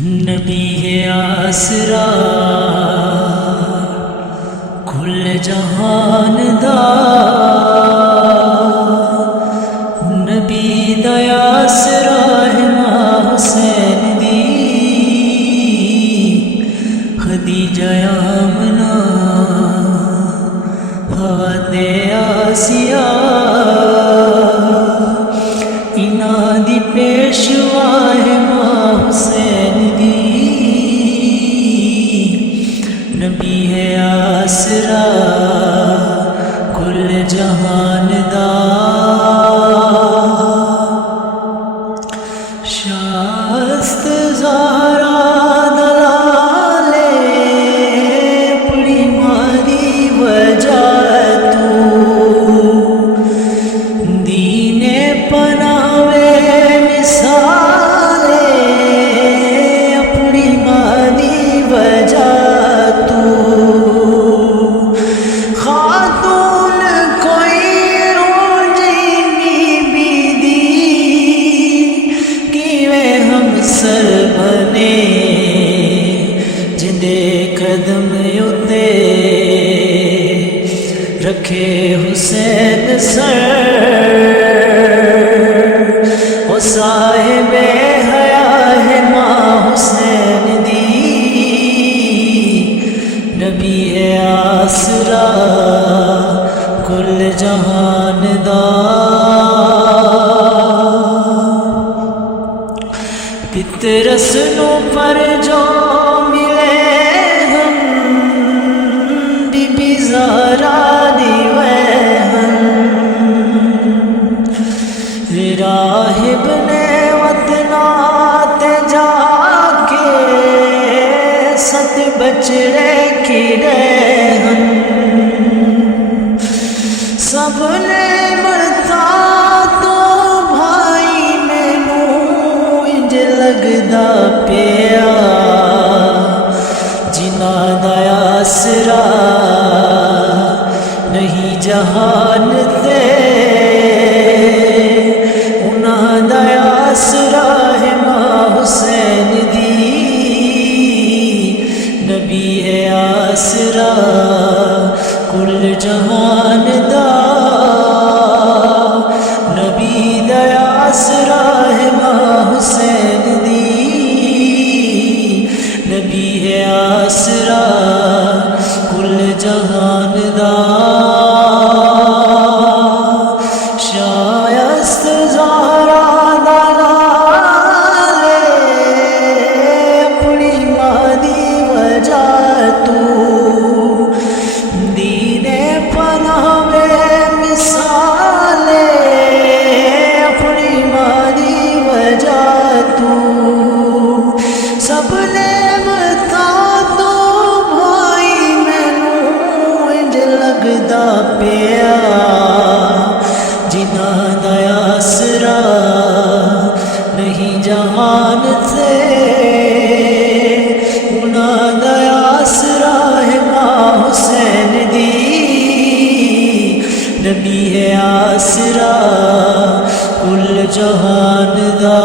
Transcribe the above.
نبی ہے آسرا کل جہان دا، نبی دا آسرا ہے ماں حسین دی، خدیجہ آمنہ حوادے آسیہ، انہاں دی پیشوا ہے ماں حسین دی، نبی ہے آسرا کل جہان دا، شاست زارا دلالے اپنی ماری وجہ تو، دین پناوے مثالے اپنی ماری وجہ تو، خاتون کوئی روجینی بھی دی، کیویں ہم سر بنے جندے قدم اتے رکھے حسین سر، او صاحب حیا ہے ماں حسین دی، نبی ہے آسرا کل جہان دا، پترس نو پر جو ملے ہم بی بی زہرا دی وہن، راہب نے وطنات جا کے ست بچڑے کی رہن، سب نے مرتا تو بھائی مینوں انج لگدا پیا، جنہاں دا آسرا نہیں جہان تے، انہاں دا آسرا ہے ماں حسین دی، نبی ہے آسرا کل جہان دا، نبی دا آسرا ہے ماں حسین دی، نبی ہے آسرا کل جہان دا، شایست زہرا دلالے اپنی ماں دی وجہ تو، دین پناوے مثالے اپنی ماں دی وجہ تو، سب نے بتا تو بھائی مینوں انج لگدا پیا، جنہاں دا آسرا نہیں جہان سے، انہاں دا آسرا ہے ماں حسین دی، نبی ہے آسرا کل جہان دا۔